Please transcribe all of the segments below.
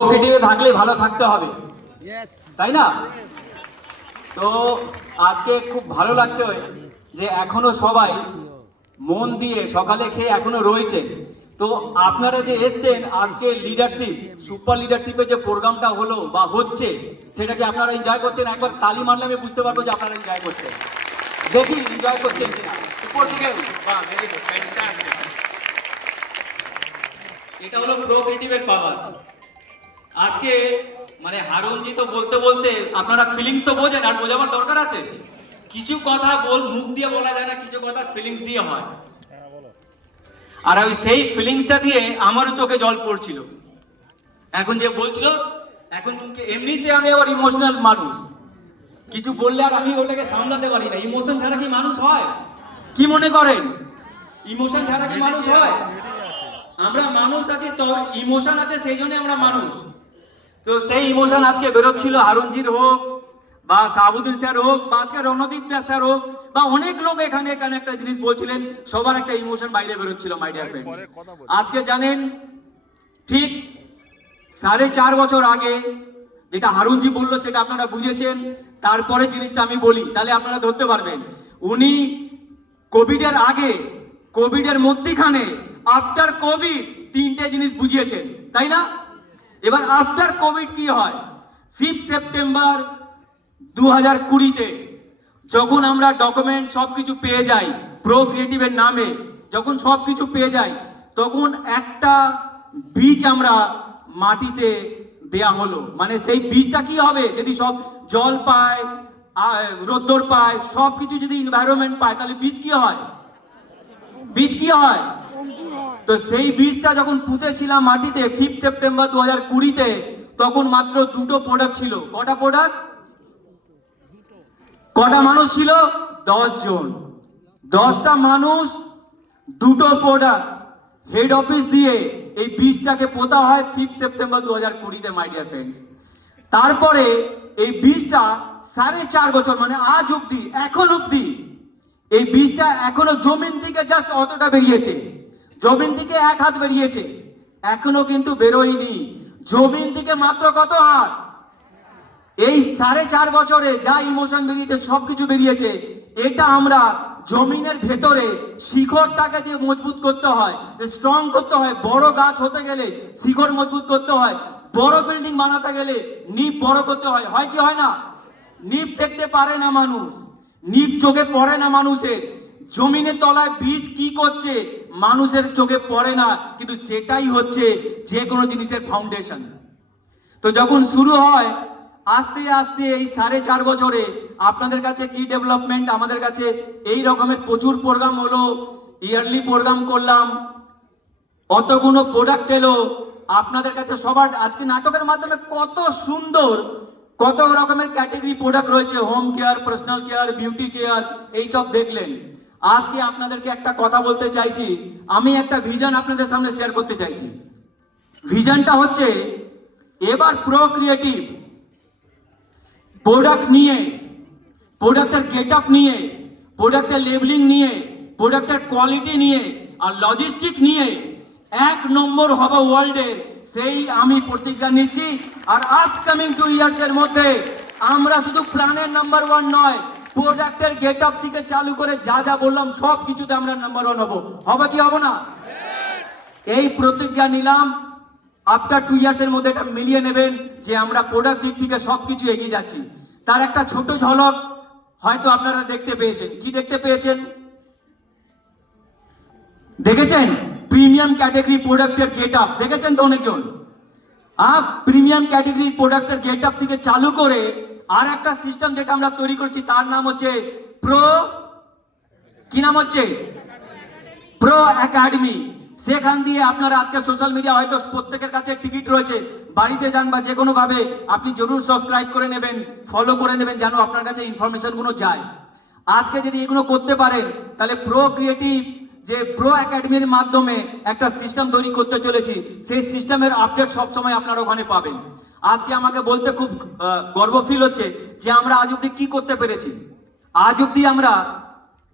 পজিটিভে থাকলে ভালো থাকতে হবে। তাই না? তো আজকে খুব ভালো লাগছে যে এখনও সবাই মন দিয়ে সকালে খেয়ে এখনও রয়েছে। তো আপনারা যে এসছেন আজকে লিডারশিপ সুপার লিডারশিপের যে প্রোগ্রামটা হলো বা হচ্ছে সেটাকে আপনারা এনজয় করছেন? একবার তালি মারলে আমি বুঝতে পারব যে আপনারা এনজয় করছেন। দেখি এনজয় করছেন কিনা। উপর দিকে. এটা হলো প্রো ক্রিয়েটিভের পাওয়ার আজকে মানে হারুনজি তো বলতে বলতে, আপনারা ফিলিংস তো বোঝেন, আর বোঝাবার দরকার আছে? কিছু কথা বল মুখ দিয়ে বলা যায় না, কিছু কথা ফিলিংস দিয়ে হয়। আর ওই সেই ফিলিংসটা দিয়ে আমারও চোখে জল পড়ছিল। এখন যে বলছিল, এখন এমনিতে আমি আবার ইমোশনাল মানুষ। কিছু বললে আর আমি ওটাকে সামলাতে পারি না। ইমোশন ছাড়া কি মানুষ হয়? কি মনে করেন? ইমোশন ছাড়া কি মানুষ হয়? আমরা মানুষ আছি, তো ইমোশন আছে, সেই জন্য আমরা মানুষ। তো সেই ইমোশন আজকে বেরোচ্ছিল হারুনজির হোক বা সাবুদ্দিন স্যার হোক বা আজকে রণদীপ দাস স্যার হোক বা অনেক লোক এখানে এখানে একটা জিনিস বলছিলেন সবার একটা ইমোশন বাইরে বেরোচ্ছিল মাই ডিয়ার ফ্রেন্ডস আজকে জানেন ঠিক সাড়ে চার বছর আগে যেটা হারুনজি বলল সেটা আপনারা বুঝেছেন তারপরে জিনিসটা আমি বলি তাহলে আপনারা ধরতে পারবেন। উনি কোভিডের আগে কোভিডের মধ্যিখানে আফটার কোভিড তিনটে জিনিস বুঝিয়েছেন তাই না? এবার আফটার কোভিড কি হয়? ফিফথ সেপ্টেম্বর দু হাজার কুড়িতে যখন আমরা ডকুমেন্ট সব কিছু পেয়ে যাই প্রো ক্রিয়েটিভের নামে যখন সব কিছু পেয়ে যাই, তখন একটা বীজ আমরা মাটিতে দেয়া হলো। মানে সেই বীজটা কি হবে? যদি সব জল পায় রোদ্দুর পায় সব কিছু যদি এনভায়রনমেন্ট পায়, তাহলে বীজ কি হয়? বীজ কি হয়? তো সেই বীজটা যখন পুঁতেছিলাম মাটিতে ফিফথ সেপ্টেম্বর দু হাজার কুড়িতে, তখন মাত্র দুটো প্রোডাক্ট ছিল। কটা প্রোডাক্ট কটা মানুষ ছিল? দশ জন। দশটা মানুষ দুটো প্রোডাক্ট হেড অফিস দিয়ে এই বীজটাকে পোতা হয় ফিফথ সেপ্টেম্বর দু হাজার কুড়িতে মাই ডিয়ার ফ্রেন্ডস তারপরে এই বীজটা সাড়ে চার বছর মানে আজ অব্দি এখন অব্দি এই বীজটা এখনও জমিন থেকে জাস্ট অতটা বেরিয়েছে। জমিন থেকে এক হাত বেরিয়েছে। এখনও কিন্তু বেরোয়নি। জমিন থেকে মাত্র কত হাত? এই সাড়ে চার বছরে যা ইমোশন বেরিয়েছে সব কিছু বেরিয়েছে। এটা আমরা জমিনের ভেতরে শিখরটাকে যে মজবুত করতে হয় স্ট্রং করতে হয়, বড় গাছ হতে গেলে শিখর মজবুত করতে হয়, বড় বিল্ডিং বানাতে গেলে নিপ বড় করতে হয়। হয় কি হয় না? নিপ দেখতে পারে না মানুষ। নিপ চোখে পড়ে না মানুষের। জমিনের তলায় বীজ কি করছে? মানুষের চোখে পড়ে না, কিন্তু সেটাই হচ্ছে যে কোনো জিনিসের ফাউন্ডেশন তো যখন শুরু হয়, আস্তে আস্তে এই সাড়ে চার বছরে আপনাদের কাছে কি ডেভেলপমেন্ট আমাদের কাছে এই রকমের প্রচুর প্রোগ্রাম হলো ইয়ারলি প্রোগ্রাম করলাম অতগুলো প্রোডাক্ট এলো, আপনাদের কাছে সবার, আজকে নাটকের মাধ্যমে কত সুন্দর, কত রকমের ক্যাটেগরি প্রোডাক্ট রয়েছে home care personal care beauty care এইসব দেখলেন। আজকে আপনাদেরকে একটা কথা বলতে চাইছি। আমি একটা ভিজন আপনাদের সামনে শেয়ার করতে চাইছি। ভিশনটা হচ্ছে, এবার প্রো ক্রিয়েটিভ প্রোডাক্ট নিয়ে প্রোডাক্টের গেট আপ নিয়ে প্রোডাক্টের লেবলিং নিয়ে প্রোডাক্টের কোয়ালিটি নিয়ে আর লজিস্টিক নিয়ে এক নম্বর হবে ওয়ার্ল্ডের সেই আমি প্রতিজ্ঞা নিচ্ছি। আর আপকামিং টু ইয়ার্সের মধ্যে আমরা শুধু প্রাণের নাম্বার ওয়ান নয় প্রোডাক্টের গেট আপ থেকে চালু করে যা যা বললাম, সব কিছুতে আমরা নাম্বার ওয়ান হব। হবে কি হব না? এই প্রতিজ্ঞা নিলাম আফটার টু ইয়ার্সের মধ্যে এটা মিলিয়ে নেবেন যে আমরা প্রোডাক্ট দিক থেকে সব কিছু এগিয়ে যাচ্ছি। তার একটা ছোট ঝলক হয়তো আপনারা দেখতে পেয়েছেন। কি দেখতে পেয়েছেন? দেখেছেন? প্রিমিয়াম ক্যাটাগরি প্রোডাক্টের গেট আপ দেখেছেন তো অনেকজন? আপ প্রিমিয়াম ক্যাটাগরি প্রোডাক্টের গেট আপ থেকে চালু করে আর একটা সিস্টেম যেটা আমরা তৈরি করছি, তার নাম হচ্ছে প্রো, কি নাম হচ্ছে? Pro Academy. সেখান দিয়ে আপনারা আজকে সোশ্যাল মিডিয়া, হয়তো প্রত্যেকের কাছে টিকিট রয়েছে। বাড়িতে যান বা যে কোনো ভাবে আপনি জরুর সাবস্ক্রাইব করে নেবেন ফলো করে নেবেন যেন আপনার কাছে ইনফরমেশনগুলো যায়। আজকে যদি এগুলো করতে পারেন, তাহলে প্রো ক্রিয়েটিভ, যে প্রো একাডেমির মাধ্যমে একটা সিস্টেম তৈরি করতে চলেছি, সেই সিস্টেমের আপডেট সবসময় আপনারা ওখানে পাবেন। আজকে আমাকে বলতে খুব গর্ব ফিল হচ্ছে যে আমরা আজ অব্দি কি করতে পেরেছি। আজ অব্দি আমরা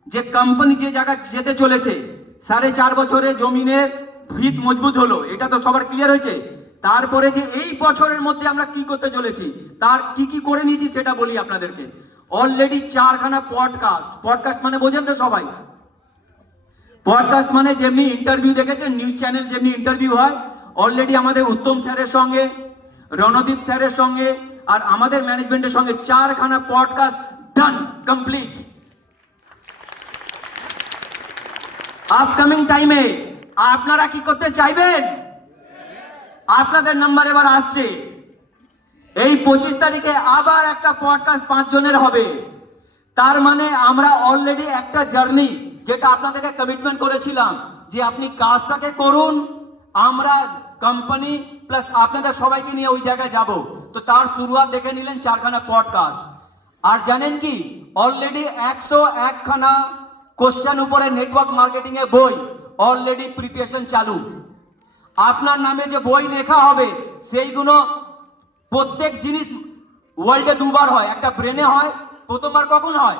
যে কোম্পানি যে জায়গায় যেতে চলেছে, সাড়ে চার বছরে জমিনের ভিত মজবুত হলো, এটা তো সবার ক্লিয়ার হয়েছে। তারপরে যে এই বছরের মধ্যে আমরা কি করতে চলেছি, তার কি কি করে নিয়েছি সেটা বলি আপনাদেরকে। অলরেডি চারখানা পডকাস্ট পডকাস্ট মানে বোঝেন তো সবাই। পডকাস্ট মানে যেমনি ইন্টারভিউ দেখেছেন নিউজ চ্যানেল যেমনি ইন্টারভিউ হয় অলরেডি আমাদের উত্তম স্যারের সঙ্গে রণদীপ স্যারের সঙ্গে আর আমাদের ম্যানেজমেন্টের সঙ্গে চারখানা পডকাস্ট ডান কমপ্লিট আপকামিং টাইমে আপনারা কি করতে চাইবেন? আপনাদের নাম্বার এবার আসছে। এই পঁচিশ তারিখে আবার একটা পডকাস্ট পাঁচ জনের হবে। তার মানে আমরা অলরেডি একটা জার্নি যেটা আপনাদেরকে কমিটমেন্ট করেছিলাম, যে আপনি কাজটাকে করুন, আমরা কোম্পানি প্লাস আপনাদের সবাইকে নিয়ে ওই জায়গায় যাব। তো তার শুরুয়াত দেখে নিলেন চারখানা পডকাস্ট আর জানেন কি? অলরেডি একশো একখানা কোশ্চেন উপরে নেটওয়ার্ক মার্কেটিং এ বই অলরেডি প্রিপারেশন চালু। আপনার নামে যে বই লেখা হবে, সেইগুলো প্রত্যেক জিনিস ওয়ার্ল্ডে দুবার হয়। একটা ব্রেনে হয় প্রথমবার কখন হয়?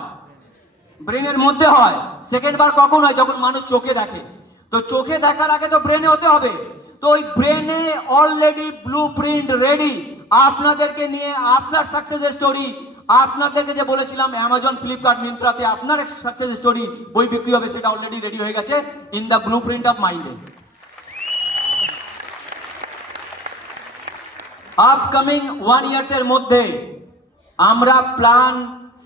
ব্রেনের মধ্যে হয়। সেকেন্ড বার কখন হয়? যখন মানুষ চোখে দেখে। তো চোখে দেখার আগে তো ব্রেনে হতে হবে। তো ওই ব্রেনে অলরেডি ব্লু প্রিন্ট রেডি আপনাদেরকে নিয়ে আপনার সাকসেস স্টোরি আপনাদেরকে যে বলেছিলাম অ্যামাজন ফ্লিপকার্ট মিন্ত্রাতে আপনার একটা সাকসেস স্টোরি বই বিক্রি হবে, সেটা অলরেডি রেডি হয়ে গেছে in the blueprint of মাইন্ডে আপকামিং ওয়ান ইয়ার্সের মধ্যে আমরা প্ল্যান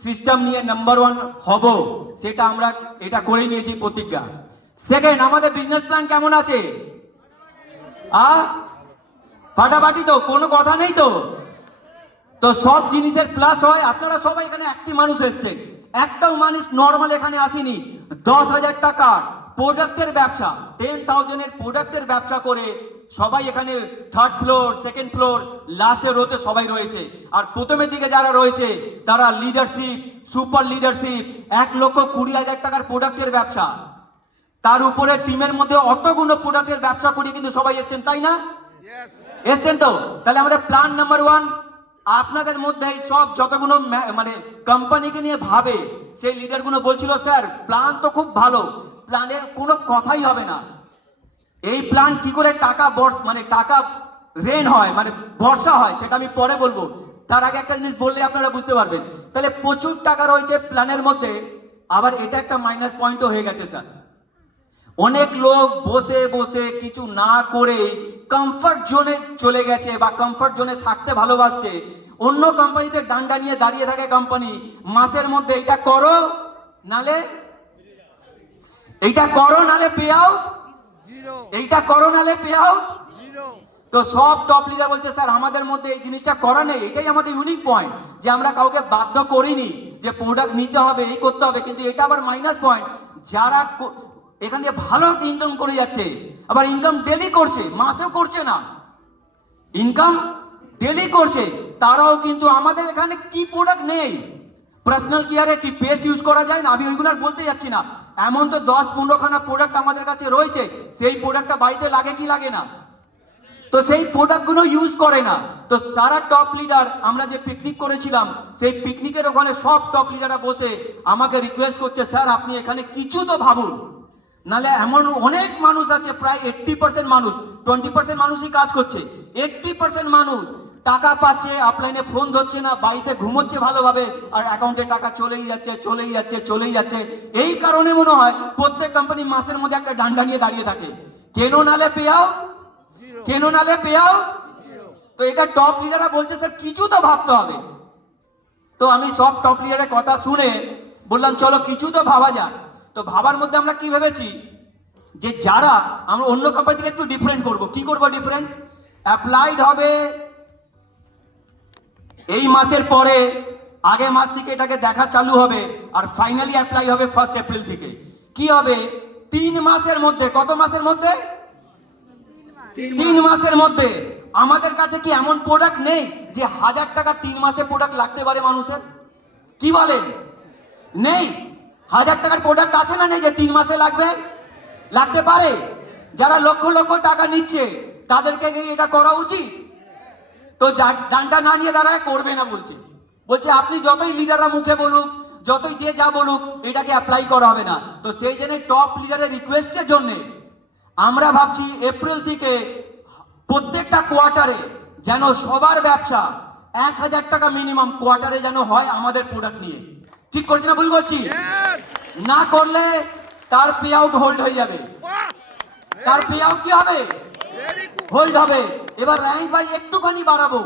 সিস্টেম নিয়ে নাম্বার ওয়ান হব, সেটা আমরা, এটা করে নিয়েছি প্রতিজ্ঞা। সেকেন্ড আমাদের বিজনেস প্ল্যান কেমন আছে? আ? ফাটাফাটি তো, কোনো কথা নেই তো? তো সব জিনিসের প্লাস হয়, আপনারা সবাই এখানে একটি মানুষ এসছেন। একটাও মানুষ নর্মাল এখানে আসেনি। দশ হাজার টাকার প্রোডাক্টের ব্যবসা টেন থাউজেন্ডের প্রোডাক্টের ব্যবসা করে সবাই এখানে থার্ড ফ্লোর সেকেন্ড ফ্লোর লাস্টের রোতে সবাই রয়েছে। আর প্রথমের দিকে যারা রয়েছে, তারা লিডারশিপ সুপার লিডারশিপ এক লক্ষ কুড়ি হাজার টাকার প্রোডাক্টের ব্যবসা। তার উপরে টিমের মধ্যে অতগুলো প্রোডাক্টের ব্যবসা করি কিন্তু সবাই এসছেন, তাই না? এসছেন তো? তাহলে আমাদের প্ল্যান নাম্বার ওয়ান আপনাদের মধ্যে এই সব যতগুলো মানে কোম্পানিকে নিয়ে ভাবে, সেই লিডারগুলো বলছিল, স্যার প্ল্যান তো খুব ভালো, প্ল্যানের কোনো কথাই হবে না। এই প্ল্যান কি করে টাকা মানে টাকা রেন হয় মানে বর্ষা হয়, সেটা আমি পরে বলব। তার আগে একটা জিনিস বললে আপনারা বুঝতে পারবেন। তাহলে প্রচুর টাকা রয়েছে প্ল্যানের মধ্যে, আবার এটা একটা মাইনাস পয়েন্টও হয়ে গেছে, স্যার। অনেক লোক বসে বসে কিছু না করে কমফর্ট জোনে চলে গেছে বা কমফর্ট জোনে থাকতে ভালোবাসছে। অন্য কোম্পানিতে ডান্ডা নিয়ে দাঁড়িয়ে থাকে কোম্পানি মাসের মধ্যে এটা করো নালে এইটা করো নালে পে আউট এইটা করো নালে পে আউট তো সব টপ লিডার বলছে স্যার আমাদের মধ্যে এই জিনিসটা করা নেই। এটাই আমাদের ইউনিক পয়েন্ট যে আমরা কাউকে বাধ্য করিনি যে প্রোডাক্ট নিতে হবে এই করতে হবে। কিন্তু এটা আবার মাইনাস পয়েন্ট যারা এখান দিয়ে ভালো ইনকাম করে যাচ্ছে। আবার ইনকাম ডেলি করছে, মাসেও করছে না। ইনকাম ডেলি করছে, তারাও কিন্তু আমাদের এখানে কি প্রোডাক্ট নেই? পার্সোনাল কেয়ারে কি পেস্ট ইউজ করা যায় না? আমি ওইগুলো আর বলতে যাচ্ছি না। এমন তো দশ পনেরোখানা প্রোডাক্ট আমাদের কাছে রয়েছে, সেই প্রোডাক্টটা বাড়িতে লাগে কি লাগে না? তো সেই প্রোডাক্টগুলো ইউজ করে না। তো সারা টপ লিডার আমরা যে পিকনিক করেছিলাম, সেই পিকনিকের ওখানে সব টপ লিডাররা বসে আমাকে রিকোয়েস্ট করছে, স্যার, আপনি এখানে কিছু তো ভাবুন। নালে এমন অনেক মানুষ আছে প্রায় এইট্টি পার্সেন্ট মানুষ টোয়েন্টি পার্সেন্ট মানুষই কাজ করছে। এইট্টি পার্সেন্ট মানুষ টাকা পাচ্ছে অফলাইনে ফোন ধরছে না বাড়িতে ঘুমোচ্ছে ভালোভাবে আর অ্যাকাউন্টে টাকা চলেই যাচ্ছে চলেই যাচ্ছে চলেই যাচ্ছে। এই কারণে মনে হয় প্রত্যেক কোম্পানি মাসের মধ্যে একটা ডান্ডা নিয়ে দাঁড়িয়ে থাকে। কেন নালে পে আউট কেন নালে পে আউট তো এটা টপ লিডাররা বলছে স্যার কিছু তো ভাবতে হবে। তো আমি সব টপ লিডারের কথা শুনে বললাম চলো কিছু তো ভাবা যাক। তো ভাবার মধ্যে আমরা কি ভেবেছি? যে যারা আমরা অন্য কোম্পানি থেকে একটু ডিফারেন্ট করব। কি করব ডিফারেন্ট অ্যাপ্লাইড হবে এই মাসের পরে আগের মাস থেকে এটাকে দেখা চালু হবে আর ফাইনালি অ্যাপ্লাই হবে ফার্স্ট এপ্রিল থেকে। কি হবে? তিন মাসের মধ্যে কত মাসের মধ্যে? তিন মাসের মধ্যে। আমাদের কাছে কি এমন প্রোডাক্ট নেই যে হাজার টাকা তিন মাসে প্রোডাক্ট লাগতে পারে মানুষের? কি বলেন? নেই। হাজার টাকার প্রোডাক্ট আছে না নেই যে তিন মাসে লাগবে? লাগতে পারে। যারা লক্ষ লক্ষ টাকা নিচ্ছে, তাদেরকে এটা করা উচিত? তো ডান্ডা না নিয়ে দাঁড়ায় করবে না বলছে। বলছে, আপনি যতই লিডাররা মুখে বলুক, যতই যে যা বলুক, এটাকে অ্যাপ্লাই করা হবে না। তো সেই জন্য টপ লিডারের রিকোয়েস্টের জন্যে আমরা ভাবছি এপ্রিল থেকে প্রত্যেকটা কোয়ার্টারে যেন সবার ব্যবসা এক হাজার টাকা মিনিমাম কোয়ার্টারে যেন হয় আমাদের প্রোডাক্ট নিয়ে। ঠিক করছি না, ভুল করছি? না করলে তার পে আউট হোল্ড হয়ে যাবে। তার পে আউট কি হবে? হোল্ড হবে। এবার র্যাঙ্ক বাই একটুখানি বাড়াবো।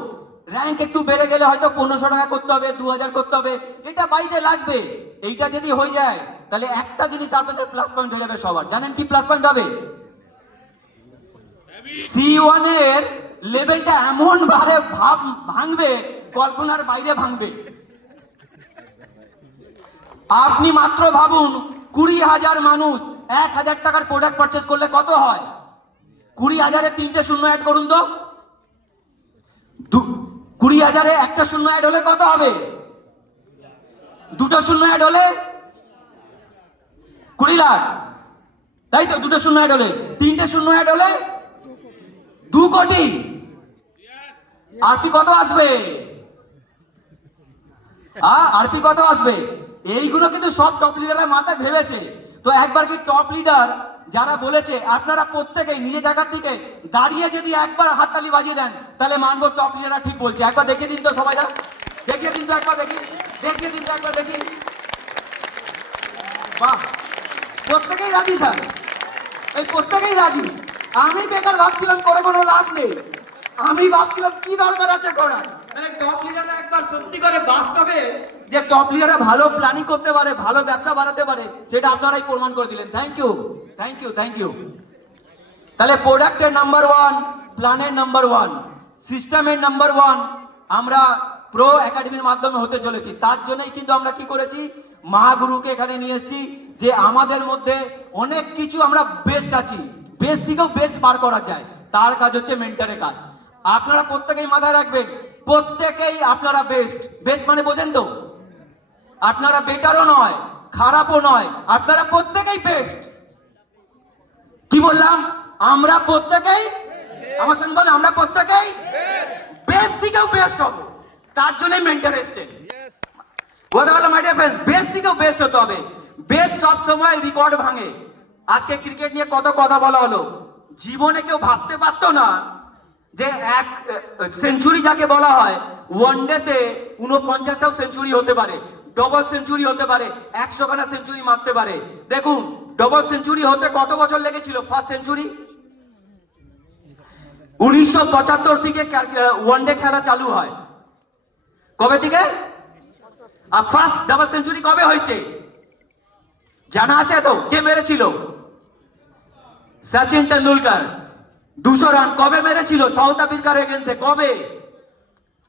র্যাঙ্ক একটু বেড়ে গেলে হয়তো পনেরোশো টাকা করতে হবে দু হাজার করতে হবে। এটা বাইরে লাগবে। এইটা যদি হয়ে যায়, তাহলে একটা জিনিস আপনাদের প্লাস পয়েন্ট হয়ে যাবে সবার। জানেন কি প্লাস পয়েন্ট হবে? সি ওয়ানের লেভেলটা এমন ভাবে ভাব ভাঙবে, কল্পনার বাইরে ভাঙবে। আপনি মাত্র ভাবুন, কুড়ি হাজার মানুষ এক হাজার টাকার প্রোডাক্ট পারচেস করলে কত হয়? কুড়ি হাজারে তিনটে শূন্য অ্যাড করুন তো। কুড়ি হাজারে একটা শূন্য অ্যাড হলে কত হবে? দুটো শূন্য অ্যাড হলে কুড়ি লাখ। তাই তো, দুটো শূন্য অ্যাড হলে। তিনটে শূন্য অ্যাড হলে দু কোটি। আরপি কত আসবে? আর আরপি কত আসবে? এইগুলো কিন্তু সব টপ লিডারের মাথায় ভেবেছে। তো একবার কি টপ লিডার যারা বলেছে, আপনারা প্রত্যেকেই নিজের জায়গা থেকে দাঁড়িয়ে যদি একবার হাততালি বাজিয়ে দেন, তাহলে মানব টপ লিডাররা ঠিক বলছে। একবার দেখিয়ে দিন তো সবাই দা দেখিয়ে দিন তো একবার দেখি। দেখিয়ে দিন তো একবার দেখি। বাহ! প্রত্যেকেই রাজি, স্যার। এই প্রত্যেকেই রাজি। আমি বেকার ভাবছিলাম করে কোনো লাভ নেই। আমি ভাবছিলাম, কি দরকার আছে করার মানে টপ লিডাররা একবার সত্যি করে বাস্তবে যে টপ লিডাররা ভালো প্ল্যানিং করতে পারে, ভালো ব্যবসা বাড়াতে পারে, সেটা আপনারাই প্রমাণ করে দিলেন। Thank you thank you thank you তাহলে প্রোডাক্টের নাম্বার ওয়ান প্ল্যানের নাম্বার ওয়ান সিস্টেমের নাম্বার ওয়ান আমরা প্রো একাডেমির মাধ্যমে হতে চলেছি। তার জন্যই কিন্তু আমরা কি করেছি? মহাগুরুকে এখানে নিয়ে এসেছি, যে আমাদের মধ্যে অনেক কিছু আমরা বেস্ট আছি। বেস্ট দিকেও বেস্ট বার করা যায়। তার কাজ হচ্ছে মেন্টারের কাজ। আপনারা প্রত্যেকেই মাথায় রাখবেন, প্রত্যেকেই আপনারা বেস্ট বেস্ট মানে বোঝেন তো? আপনারা বেটারও নয়, খারাপও নয়, আপনারা প্রত্যেকেই বেস্ট কি বললাম? আমরা প্রত্যেকেই, আমার সঙ্গে বলে আমরা প্রত্যেকেই বেস্ট থেকেও বেস্ট হব। তার জন্যই মেন্টার এসছেন। বলতে পারলাম মাই ফ্রেন্ডস বেস্ট থেকেও বেস্ট হতে হবে। বেস্ট সব সময় রেকর্ড ভাঙে। আজকে ক্রিকেট নিয়ে কত কথা বলা হলো। জীবনে কেউ ভাবতে পারতো না যে এক সেঞ্চুরি যাকে বলা হয় ওয়ানডেতে উনপঞ্চাশটাও সেঞ্চুরি হতে পারে। ডবল সেঞ্চুরি হতে পারে একশো খানা সেঞ্চুরি মারতে পারে। দেখুন ডবল সেঞ্চুরি হতে কত বছর লেগেছিল? ফার্স্ট সেঞ্চুরি উনিশশো পঁচাত্তর থেকে ওয়ানডে খেলা চালু হয়। কবে থেকে? আর ফার্স্ট ডাবল সেঞ্চুরি কবে হয়েছে? জানা আছে তো? কে মেরেছিল? সচিন টেন্ডুলকার দুশো রান কবে মেরেছিল? সাউথ আফ্রিকার এগেন্সে কবে?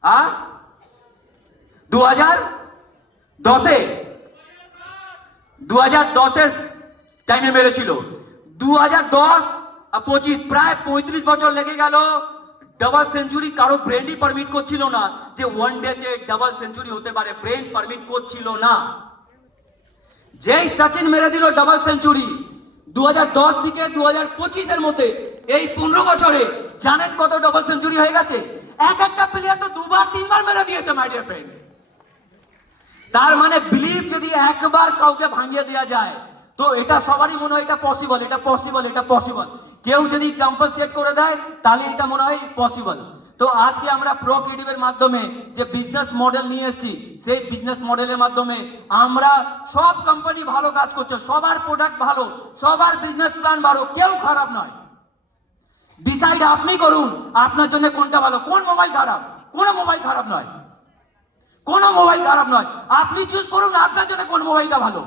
আ? দু হাজার দশে? দু হাজার দশের টাইমে মেরেছিল। দু হাজার দশ আর পঁচিশ, প্রায় পঁয়ত্রিশ বছর লেগে গেল। ডাবল সেঞ্চুরি কারও ব্রেনই পারমিট করছিল না যে ওয়ান ডেতে ডাবল সেঞ্চুরি হতে পারে। ব্রেন পারমিট করছিল না। যেই সচিন মেরে দিল ডাবল সেঞ্চুরি দুহাজার দশ থেকে দু হাজার পঁচিশের মধ্যে এই পনেরো বছরে জানেন কত ডাবল সেঞ্চুরি হয়ে গেছে? এক একটা প্লেয়ার তো দুবার, তিনবার মেরে দিয়েছে মাই ডিয়ার ফ্রেন্ডস তার মানে বিলিভ যদি একবার কাউকে ভাঙিয়ে দেওয়া যায়, তো এটা সবারই মনে হয় এটা পসিবল এটা পসিবল এটা পসিবল কেউ যদি এক্সাম্পল সেট করে দেয়, তাহলে এটা মনে হয় পসিবল তো আজকে আমরা প্রো ক্রিয়েটিভের মাধ্যমে যে বিজনেস মডেল নিয়ে এসেছি, সেই বিজনেস মডেলের মাধ্যমে আমরা সব কোম্পানি ভালো কাজ করছে, সবার প্রোডাক্ট ভালো, সবার বিজনেস প্ল্যান ভালো, কেউ খারাপ নয়। ডিসাইড আপনি করুন, আপনার জন্য কোনটা ভালো, কোন মোবাইল খারাপ, কোনো মোবাইল খারাপ নয়। কোনো মোবাইল খারাপ নয়। আপনি চুজ করুন আপনার জন্য কোন মোবাইলটা ভালো।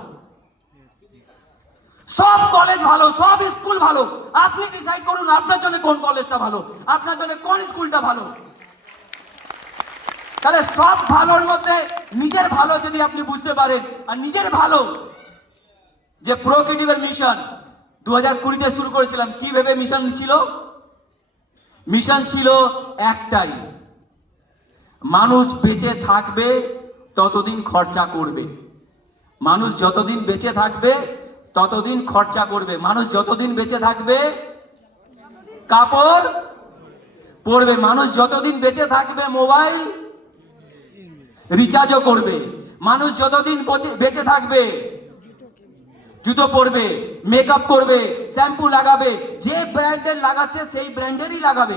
সব কলেজ ভালো, সব স্কুল ভালো। আপনি ডিসাইড করুন আপনার জন্য কোন কলেজটা ভালো, আপনার জন্য কোন স্কুলটা ভালো। তাহলে সব ভালোর মধ্যে নিজের ভালো যদি আপনি বুঝতে পারেন, আর নিজের ভালো যে প্রোক্রিয়েটিভের মিশন দু হাজার কুড়িতে শুরু করেছিলাম, কি ভেবে মিশন ছিল? মিশন ছিল একটাই মানুষ বেঁচে থাকবে, ততদিন খরচা করবে। মানুষ যতদিন বেঁচে থাকবে, ততদিন খরচা করবে। মানুষ যতদিন বেঁচে থাকবে, কাপড় পরবে। মানুষ যতদিন বেঁচে থাকবে, মোবাইল রিচার্জও করবে। মানুষ যতদিন বচে- থাকবে, জুতো পরবে মেকআপ করবে শ্যাম্পু লাগাবে, যে ব্র্যান্ডের লাগাচ্ছে, সেই ব্র্যান্ডেরই লাগাবে।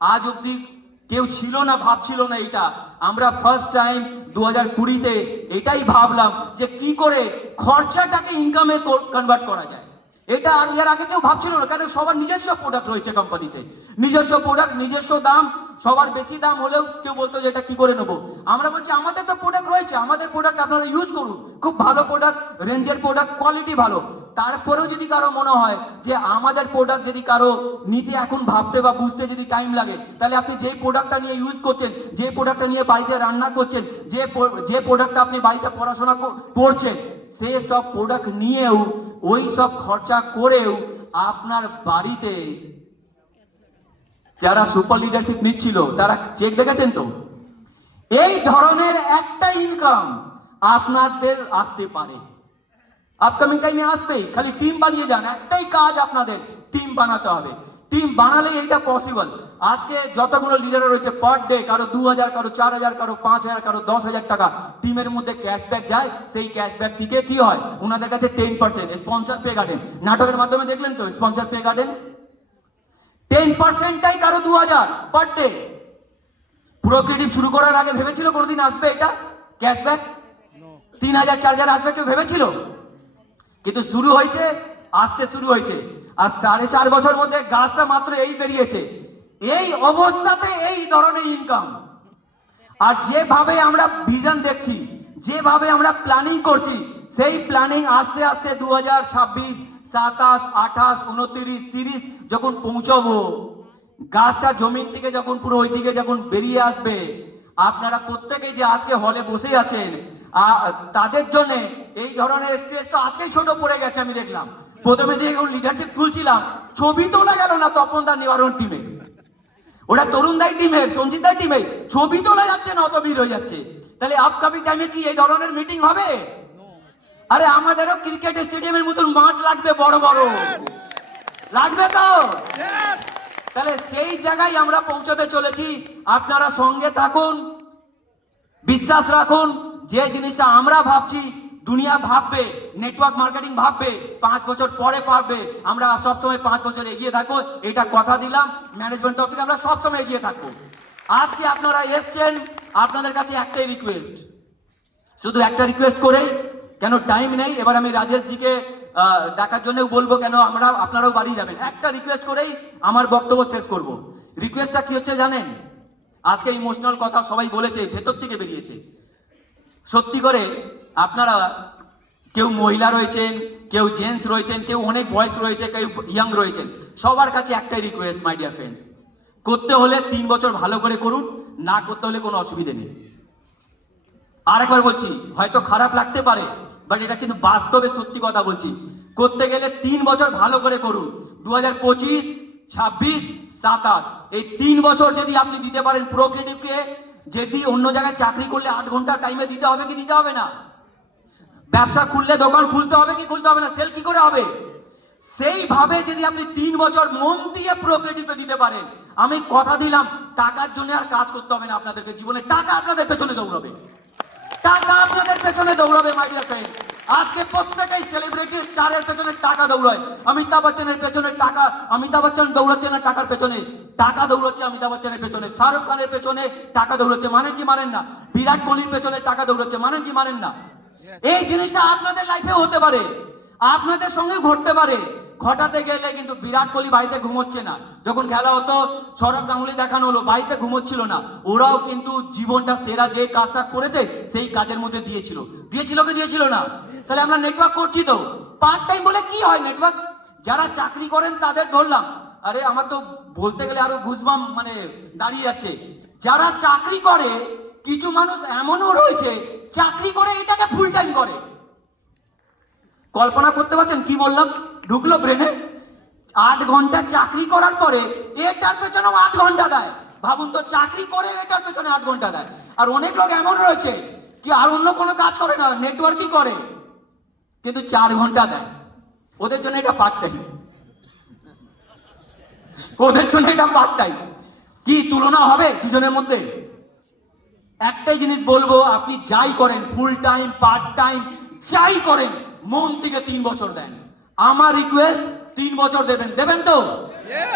আজ অবধি কেউ ছিল না, ভাবছিল না এটা আমরা ফার্স্ট টাইম দু হাজার কুড়িতে এটাই ভাবলাম যে কি করে খরচাটাকে ইনকামে কনভার্ট করা যায়। এটা আর এর আগে কেউ ভাবছিল না কারণ সবার নিজস্ব প্রোডাক্ট রয়েছে কোম্পানিতে নিজস্ব প্রোডাক্ট নিজস্ব দাম সবার বেশি দাম হলেও কেউ বলতো যে এটা কি করে নেব? আমরা বলছি, আমাদের তো প্রোডাক্ট রয়েছে, আমাদের প্রোডাক্ট আপনারা ইউজ করুন। খুব ভালো প্রোডাক্ট রেঞ্জের প্রোডাক্ট কোয়ালিটি ভালো। তারপরেও যদি কারও মনে হয় যে আমাদের প্রোডাক্ট যদি কারও নিতে এখন ভাবতে বা বুঝতে যদি টাইম লাগে, তাহলে আপনি যেই প্রোডাক্টটা নিয়ে ইউজ করছেন, যে প্রোডাক্টটা নিয়ে বাড়িতে রান্না করছেন, যে যে প্রোডাক্টটা আপনি বাড়িতে পড়াশোনা করছেন, সে সব প্রোডাক্ট নিয়েও, ওই সব খরচা করেও আপনার বাড়িতে যারা সুপার লিডারশিপ নিচ্ছিল, তারা চেক দেখেছেন তো? এই ধরনের একটা ইনকাম আপনাদের আসতে পারে। আপকামিং টাইমে আসবেই, খালি টিম বানিয়ে যান, একটাই কাজ আপনাদের টিম বানাতে হবে। টিম বানালেই এটা পসিবল আজকে যতগুলো লিডার রয়েছে পার ডে কারও দু হাজার কারও চার হাজার কারও পাঁচ হাজার কারও দশ হাজার টাকা টিমের মধ্যে ক্যাশব্যাক যায়, সেই ক্যাশব্যাক থেকে কি হয়? ওনাদের কাছে ten percent sponsor pay garden নাটকের মাধ্যমে দেখলেন তো স্পন্সর পে গার্ডেন টেন পার্সেন্টটাই কারও দু হাজার পার ডে পুরো ক্রেডিট শুরু করার আগে ভেবেছিল কোনোদিন আসবে এটা? ক্যাশব্যাক তিন হাজার চার হাজার আসবে কেউ ভেবেছিল? কিন্তু শুরু হয়েছে আসতে শুরু হয়েছে। আর সাড়ে চার বছর মধ্যে গাছটা মাত্র এই বেরিয়েছে। এই অবস্থাতে এই ধরনের ইনকাম আর যেভাবে আমরা ভিশন দেখছি যেভাবে আমরা প্ল্যানিং করছি সেই প্ল্যানিং আস্তে আস্তে দু হাজার ছাব্বিশ, সাতাশ, আঠাশ, উনত্রিশ, তিরিশ যখন পৌঁছবো, গাছটা জমিন থেকে যখন পুরো ওই দিকে যখন বেরিয়ে আসবে, আপনারা প্রত্যেকেই যে আজকে হলে বসে আছেন তাদের জন্য এই ধরনের স্টেজ তো আজকেই ছোট পড়ে গেছে আমি দেখলাম। প্রথমে দিয়ে যখন লিডারশিপ তুলছিলাম ছবি তোলা গেল না তপনদার নিবারণ টিমে ওটা তরুণদাই টিমের সঞ্জিতার টিমে ছবি তোলা যাচ্ছে না অত ভিড় হয়ে যাচ্ছে। তাহলে আপকামিং টাইমে কি এই ধরনের মিটিং হবে? আরে আমাদেরও ক্রিকেট স্টেডিয়ামের মতন মাঠ লাগবে, বড় বড়। লাগবে তো? তাহলে সেই জায়গায় আমরা পৌঁছতে চলেছি। আপনারা সঙ্গে থাকুন, বিশ্বাস রাখুন, যে জিনিসটা আমরা ভাবছি, দুনিয়া ভাববে নেটওয়ার্ক মার্কেটিং ভাববে, পাঁচ বছর পরে পারবে আমরা সবসময় পাঁচ বছর এগিয়ে থাকব, এটা কথা দিলাম ম্যানেজমেন্ট তরফ থেকে আমরা সবসময় এগিয়ে থাকব। আজকে আপনারা এসছেন, আপনাদের কাছে একটাই রিকোয়েস্ট শুধু একটা রিকোয়েস্ট করেই কেন টাইম নেই? এবার আমি রাজেশজিকে ডাকার জন্যও বলব কেন আমরা আপনারাও বাড়ি যাবেন। একটা রিকোয়েস্ট করেই আমার বক্তব্য শেষ করব। রিকোয়েস্টটা কি হচ্ছে জানেন? আজকে ইমোশনাল কথা সবাই বলেছে, ভেতর থেকে বেরিয়েছে। সত্যি করে আপনারা কেউ মহিলা রয়েছেন, কেউ জেন্টস রয়েছেন, কেউ অনেক বয়স রয়েছে, কেউ ইয়াং রয়েছেন, সবার কাছে একটাই রিকোয়েস্ট মাই ডিয়ার ফ্রেন্ডস করতে হলে তিন বছর ভালো করে করুন, না করতে হলে কোনো অসুবিধে নেই। আর একবার বলছি, হয়তো খারাপ লাগতে পারে বাট এটা কিন্তু বাস্তবে সত্যি কথা বলছি। করতে গেলে তিন বছর ভালো করে করুন। দু হাজার পঁচিশ, ছাব্বিশ, সাতাশ। এই তিন বছর যদি আপনি দিতে পারেন প্রোক্রেটিভকে যেটি অন্য জায়গায় চাকরি করলে আট ঘণ্টা টাইমে দিতে হবে কি দিতে হবে না? ব্যবসা খুললে দোকান খুলতে হবে কি খুলতে হবে না? সেল কি করে হবে? সেইভাবে যদি আপনি তিন বছর মন দিয়ে প্রোক্রেটিভকে দিতে পারেন, আমি কথা দিলাম, টাকার জন্য আর কাজ করতে হবে না আপনাদেরকে। জীবনে টাকা আপনাদের পেছনে দৌড়াবে। টাকা আপনাদের পেছনে দৌড়াবে মাই ফ্রেন্ড আজকে প্রত্যেকেই সেলিব্রিটি স্টারের পেছনে টাকা দৌড়ায়। অমিতাভ বচ্চনের পেছনে টাকা, অমিতাভ বচ্চন দৌড়াচ্ছে না টাকার পেছনে? টাকা দৌড়াচ্ছে অমিতাভ বচ্চনের পেছনে। শাহরুখ খানের পেছনে টাকা দৌড়াচ্ছে, মানেন কি মানেন না? বিরাট কোহলির পেছনে টাকা দৌড়াচ্ছে, মানেন কি মানেন না? এই জিনিসটা আপনাদের লাইফে হতে পারে। আপনাদের সঙ্গে ঘটতে পারে। ঘটাতে গেলে কিন্তু বিরাট কোহলি বাড়িতে ঘুমোচ্ছে না। যখন খেলা হতো, সৌরভ গাঙ্গুলি দেখানো হলো, বাড়িতে ঘুমোচ্ছিল না। ওরাও কিন্তু জীবনটা সেরা যে কাজটা করেছে, সেই কাজের মধ্যে দিয়েছিল। দিয়েছিল কি দিয়েছিল না? তাহলে আমরা নেটওয়ার্ক করছি তো। পার্ট টাইম বলে কি হয় নেটওয়ার্ক যারা চাকরি করেন তাদের ধরলাম। আরে, আমার তো বলতে গেলে আরও গুজবাম মানে দাঁড়িয়ে যাচ্ছে যারা চাকরি করে, কিছু মানুষ এমনও রয়েছে, চাকরি করে এটাকে ফুল টাইম করে। কল্পনা করতে পারছেন কি বললাম? ঢুকলো ব্রেনে। আট ঘণ্টা চাকরি করার পরে এটার পেছনেও আট ঘণ্টা দেয়। ভাবুন তো, চাকরি করে এটার পেছনে আট ঘণ্টা দেয়। আর অনেক লোক এমন রয়েছে কি আর অন্য কোনো কাজ করে না নেটওয়ার্কই করে। কিন্তু চার ঘণ্টা দেয়। ওদের জন্য এটা পার্ট টাইম ওদের জন্য এটা পার্ট টাইম কি তুলনা হবে দুজনের মধ্যে? একটাই জিনিস বলব, আপনি যাই করেন ফুল টাইম পার্ট টাইম যাই করেন, মন থেকে তিন বছর দেন। আমার রিকোয়েস্ট তিন বছর দেবেন। দেবেন তো?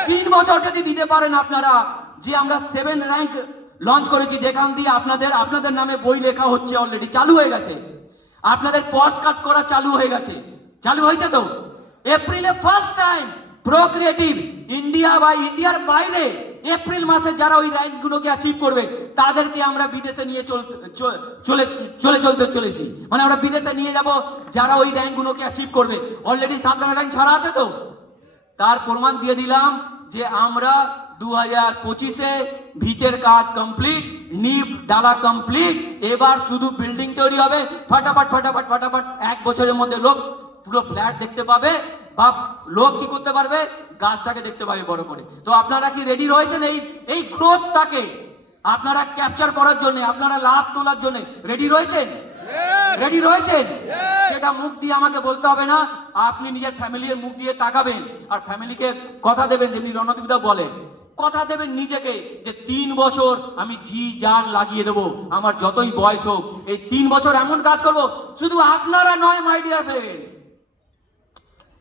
তিন বছর যদি দিতে পারেন আপনারা যে আমরা সেভেন র্যাঙ্ক লঞ্চ করেছি যেখান দিয়ে আপনাদের আপনাদের নামে বই লেখা হচ্ছে অলরেডি চালু হয়ে গেছে। আপনাদের পোস্ট কাজ করা চালু হয়ে গেছে। চালু হয়েছে তো? এপ্রিলে first time Pro Creative India বা ইন্ডিয়ার বাইরে এপ্রিল মাসে যারা ওই র্যাঙ্কগুলোকে অ্যাচিভ করবে, তাদেরকে আমরা বিদেশে নিয়ে চলে চলে চলতে চলেছি। মানে আমরা বিদেশে নিয়ে যাব, যারা ওই র্যাঙ্কগুলোকে অ্যাচিভ করবে। অলরেডি সাতখানা র্যাঙ্ক ছাড়া আছে তো? তার প্রমাণ দিয়ে দিলাম যে আমরা দু হাজার পঁচিশে ভিতের কাজ কমপ্লিট নিপ ডালা কমপ্লিট এবার শুধু বিল্ডিং তৈরি হবে। ফাটাফাট ফাটাফাট ফাটাফাট, এক বছরের মধ্যে লোক পুরো ফ্ল্যাট দেখতে পাবে। বা লোক কি করতে পারবে? গাছটাকে দেখতে পাবে বড় করে। তো আপনারা কি রেডি রয়েছেন এই এই গ্রোথটাকে আপনারা ক্যাপচার করার জন্য আপনারা লাভ তোলার জন্য রেডি রয়েছেন? রেডি রয়েছেন? সেটা মুখ দিয়ে আমাকে বলতে হবে না আপনি নিজের ফ্যামিলির মুখ দিয়ে তাকাবেন আর ফ্যামিলিকে কথা দেবেন যেমনি রণদীপদা বলে। কথা দেবেন নিজেকে যে তিন বছর আমি জি জান লাগিয়ে দেবো আমার যতই বয়স হোক এই তিন বছর এমন কাজ করব শুধু আপনারা নয় মাই ডিয়ার ফ্রেন্ডস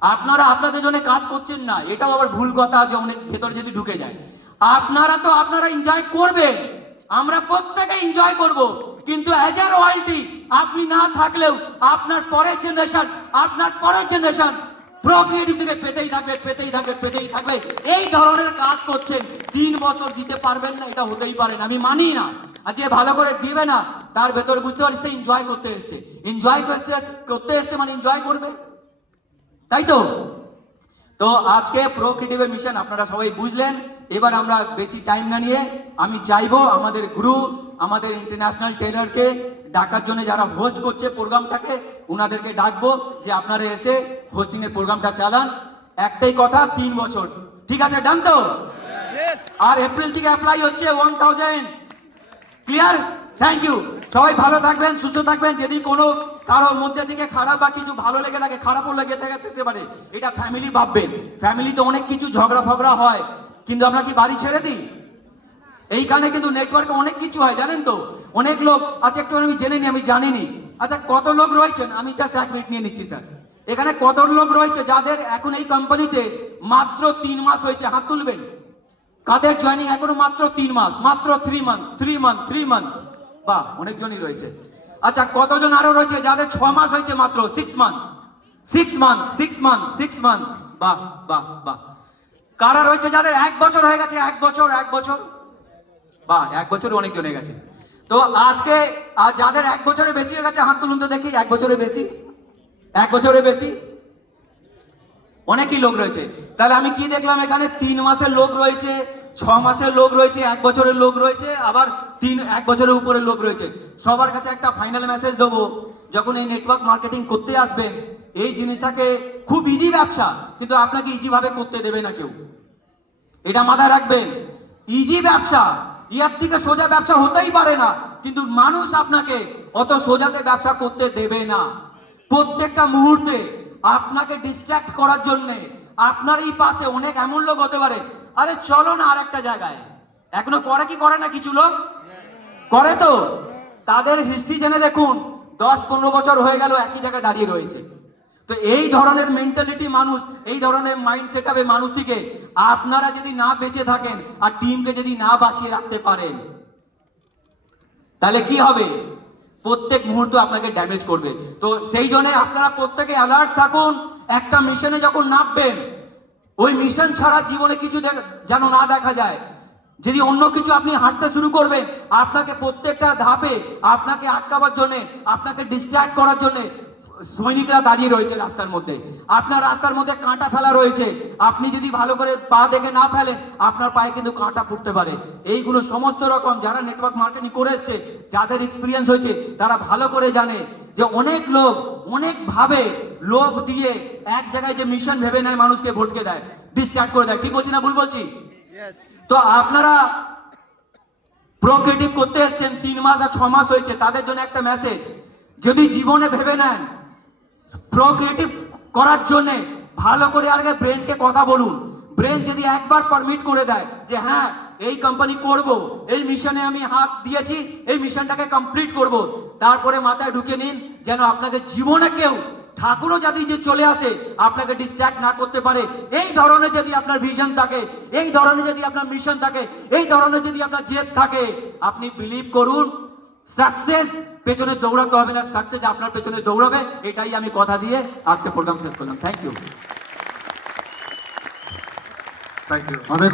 আপনারা আপনাদের জন্য কাজ করছেন না, এটাও আবার ভুল কথা যে অনেক ভেতরে যদি ঢুকে যায়। আপনারা তো আপনারা এনজয় করবেন, আমরা প্রত্যেকে এনজয় করব, কিন্তু অ্যাজ এ রয়্যালটি আপনি না থাকলেও আপনার পরের জেনারেশন আপনার পরের জেনারেশন প্রক্রিয়েটিভ থেকে পেতেই থাকবে পেতেই থাকবে পেতেই থাকবে। এই ধরনের কাজ করছেন, তিন বছর দিতে পারবেন না, এটা হতেই পারে না, আমি মানি না। আর যে ভালো করে দিবে না, তার ভেতরে বুঝতে পারি সে এনজয় করতে এসছে। এনজয় করতে করতে এসছে মানে এনজয় করবে। তাই তো? তো আজকে প্রো ক্রিয়েটিভের মিশন আপনারা সবাই বুঝলেন। এবার আমরা বেশি টাইম না নিয়ে আমি চাইব আমাদের গ্রুপ আমাদের ইন্টারন্যাশনাল টেলারকে ডাকার জন্য যারা হোস্ট করছে প্রোগ্রামটাকে ওনাদেরকে ডাকবো যে আপনারা এসে হোস্টিং এর প্রোগ্রামটা চালান। একটাই কথা তিন বছর। ঠিক আছে ডান তো? আর এপ্রিল থেকে অ্যাপ্লাই হচ্ছে one thousand clear thank you সবাই ভালো থাকবেন সুস্থ থাকবেন। যদি কোনো কারোর মধ্যে থেকে খারাপ বা কিছু ভালো লেগে থাকে, খারাপও লেগে থাকে থাকতে পারে। এটা ফ্যামিলি ভাববেন। ফ্যামিলিতে অনেক কিছু ঝগড়া ফগড়া হয়, কিন্তু আমরা কি বাড়ি ছেড়ে দিই? এইখানে কিন্তু নেটওয়ার্কে অনেক কিছু হয়, জানেন তো? অনেক লোক আচ্ছা একটু আমি জেনে নি আমি জানিনি। আচ্ছা কত লোক রয়েছেন? আমি জাস্ট এক মিনিট নিয়ে নিচ্ছি স্যার এখানে কত লোক রয়েছে যাদের এখন এই কোম্পানিতে মাত্র তিন মাস হয়েছে? হাত তুলবেন। কাদের জয়েনিং এখনও মাত্র তিন মাস, মাত্র three month three month three month বাহ, অনেকজনই রয়েছে। আচ্ছা কতজন আরও রয়েছে? যাদের ছ মাস হয়েছে মাত্র six month six month six month six month বাহ বাহ বাহ। কারা রয়েছে যাদের এক বছর হয়ে গেছে? এক বছর এক বছর। বাহ, এক বছর অনেকজন হয়ে গেছে। তো আজকে, আর যাদের এক বছরে বেশি হয়ে গেছে, হাত তুলুন তো দেখি, এক বছরে বেশি? এক বছরে বেশি? অনেকই লোক রয়েছে। তাহলে আমি কি দেখলাম? এখানে তিন মাসের লোক রয়েছে। ছ মাসের লোক রয়েছে, এক বছরের লোক রয়েছে, আবার তিন, এক বছরের উপরে লোক রয়েছে। সবার কাছে একটা ফাইনাল মেসেজ দেবো, যখন এই নেটওয়ার্ক মার্কেটিং করতে আসবেন, এই জিনিসটাকে খুব ইজি ব্যবসা, কিন্তু আপনাকে ইজি ভাবে করতে দেবে না কেউ। এটা মাথায় রাখবেন ইজি ব্যবসা, ইয়ার থেকে সোজা ব্যবসা হতেই পারে না, কিন্তু মানুষ আপনাকে অত সোজাতে ব্যবসা করতে দেবে না। প্রত্যেকটা মুহূর্তে আপনাকে ডিস্ট্র্যাক্ট করার জন্যে আপনার এই পাশে অনেক এমন লোক হতে পারে আরে চলো না আর একটা জায়গায়। এখনও করে কি করে না কিছু লোক? করে তো। তাদের হিস্ট্রি জেনে দেখুন, দশ পনেরো বছর হয়ে গেল একই জায়গায় দাঁড়িয়ে রয়েছে। তো এই ধরনের মেন্টালিটি মানুষ, এই ধরনের মাইন্ড সেট আপে মানুষ থেকে আপনারা যদি না বেঁচে থাকেন আর টিমকে যদি না বাঁচিয়ে রাখতে পারেন, তাহলে কি হবে? প্রত্যেক মুহূর্ত আপনাকে ড্যামেজ করবে। তো সেই জন্য আপনারা প্রত্যেকে অ্যালার্ট থাকুন, একটা মিশনে যখন নামবেন ওই মিশন ছাড়া জীবনে কিছু যেন না দেখা যায়। যদি অন্য কিছু আপনি হাঁটতে শুরু করবেন, আপনাকে প্রত্যেকটা ধাপে আপনাকে আটকাবার জন্যে, আপনাকে ডিস্ট্র্যাক্ট করার জন্যে সৈনিকরা দাঁড়িয়ে রয়েছে রাস্তার মধ্যে। আপনার রাস্তার মধ্যে কাঁটা ফেলা রয়েছে। আপনি যদি ভালো করে পা দেখে না ফেলেন, আপনার পায়ে কিন্তু কাঁটা ফুটতে পারে। এইগুলো সমস্ত রকম যারা নেটওয়ার্ক মার্কেটিং করে এসছে, যাদের এক্সপিরিয়েন্স হয়েছে, তারা ভালো করে জানে। যে অনেক লোক অনেকভাবে লোভ দিয়ে এক জায়গায় যে মিশন ভেবে নেয় মানুষকে ভোটকে দেয় ডিস্ট্রাক্ট করে দেয়। ঠিক বলছি না ভুল বলছি? তো আপনারা প্রোক্রিয়েটিভ করতে এসছেন তিন মাস আর ছ মাস হয়েছে তাদের জন্য একটা মেসেজ যদি জীবনে ভেবে নেন প্রোক্রিয়েটিভ করার জন্য ভালো করে আগে ব্রেনকে কথা বলুন। ব্রেন যদি একবার পারমিট করে দেয় যে হ্যাঁ এই কোম্পানি করব। এই মিশনে আমি হাত দিয়েছি, এই মিশনটাকে কমপ্লিট করব। তারপরে মাথায় ঢুকে নিন, যেন আপনাকে জীবনে কেউ, ঠাকুরও যদি যে চলে আসে, আপনাকে ডিস্ট্র্যাক্ট না করতে পারে। এই ধরনের যদি আপনার ভিশন থাকে, এই ধরনের যদি আপনার মিশন থাকে, এই ধরনের যদি আপনার জেদ থাকে, আপনি বিলিভ করুন সাকসেস পেছনে দৌড়াতে হবে না। সাকসেস আপনার পেছনে দৌড়াবে, এটাই আমি কথা দিয়ে আজকে প্রোগ্রাম শেষ করলাম। থ্যাংক ইউ অনেক